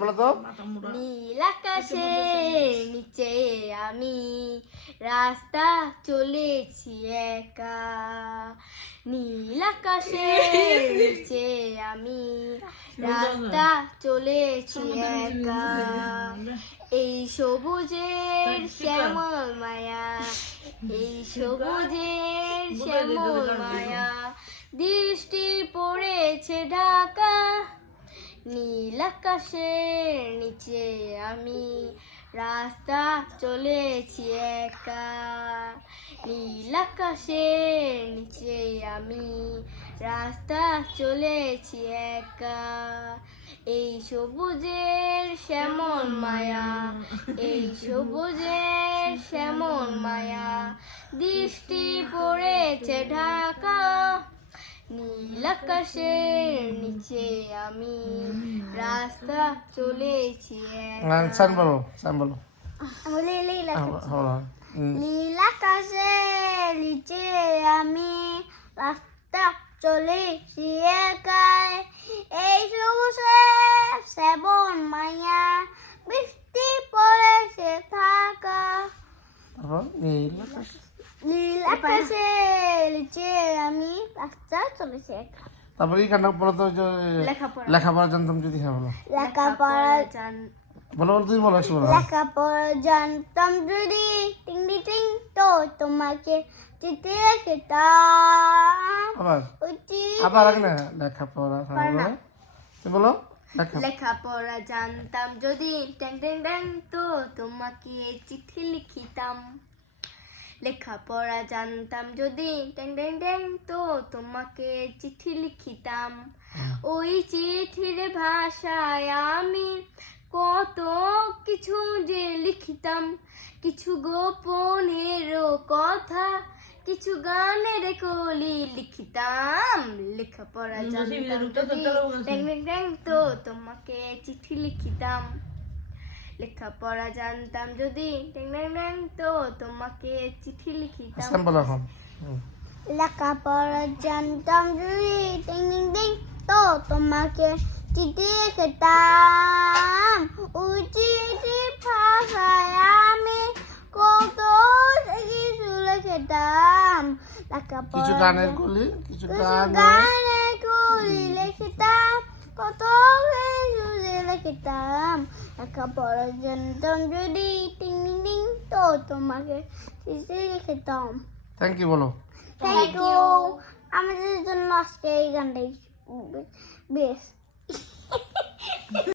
বলো তো। নীল আকাশের নিচে আমি রাস্তা চলেছি একা, নীল আকাশের নিচে আমি রাস্তা চলেছি একা, এই সবুজের শ্যামল মায়া, এই সবুজের শ্যামল মায়া, দৃষ্টি পড়েছে ঢাকা, নীল আকাশের নিচে আমি রাস্তা চলেছি একা, নীল আকাশের নিচে আমি রাস্তা চলেছি একা, এই সবুজের শ্যামল মায়া, এই সবুজের শ্যামল মায়া, দৃষ্টি পড়েছে ঢাকা, নীল আকাশের নিচে আমি রাস্তা চলেছি সান বলো, সান বলো। নীল আকাশের নিচে আমি রাস্তা চলেছি একাই, এই সবুজের শ্যামল মায়া, বৃষ্টি পড়েছে থাকা, নীল আকাশের নিচে আমি রাস্তা চলেছি একা। তারপরে এই গানটা বলো তো, লেখাপড়া জানতাম যদি। হ্যাঁ বলো, লেখাপড়া বলো, তুমি বলো, একটু বলো। লেখাপড়া জানতাম যদি টিং টিং তো তোমাকে চিঠি লিখতাম, আবার আগে না, লেখাপড়া তুমি বলো। লেখাপড়া জানতাম যদি ট্যাং ট্যাং ট্যাং তো তোমাকে চিঠি লিখিতাম, লেখাপড়া জানতাম যদি ট্যাং ট্যাং ট্যাং তো তোমাকে চিঠি লিখিতাম, ওই চিঠির ভাষায় আমি কত কিছু যে লিখিতাম, কিছু গোপনের কথা, কিছু গানের কলি লিখিতাম, লেখাপড়া জানতাম যদি ট্যাং ট্যাং ট্যাং তো তোমাকে চিঠি লিখিতাম, লেখাপড়া জানতাম যদি ট্যাং ট্যাং ট্যাং তো তোমাকে চিঠি লিখিতাম, লেখাপড়া জানতাম যদি টিং টিং টিং তো তোমাকে চিঠি লিখতাম, ওই চিঠির ভাষায় আমি কত কিছু লিখতাম, কিছু গানের কলি, কিছু গানের কলি লিখতাম, কত কিছু লিখতাম, লেখাপড়া জানতাম যদি টিং টিং টিং তো তোমাকে চিঠি লিখতাম। থ্যাংক ইউ বলো। Thank you. আমাদের জন্য আজকে এই গানটাই বেশ।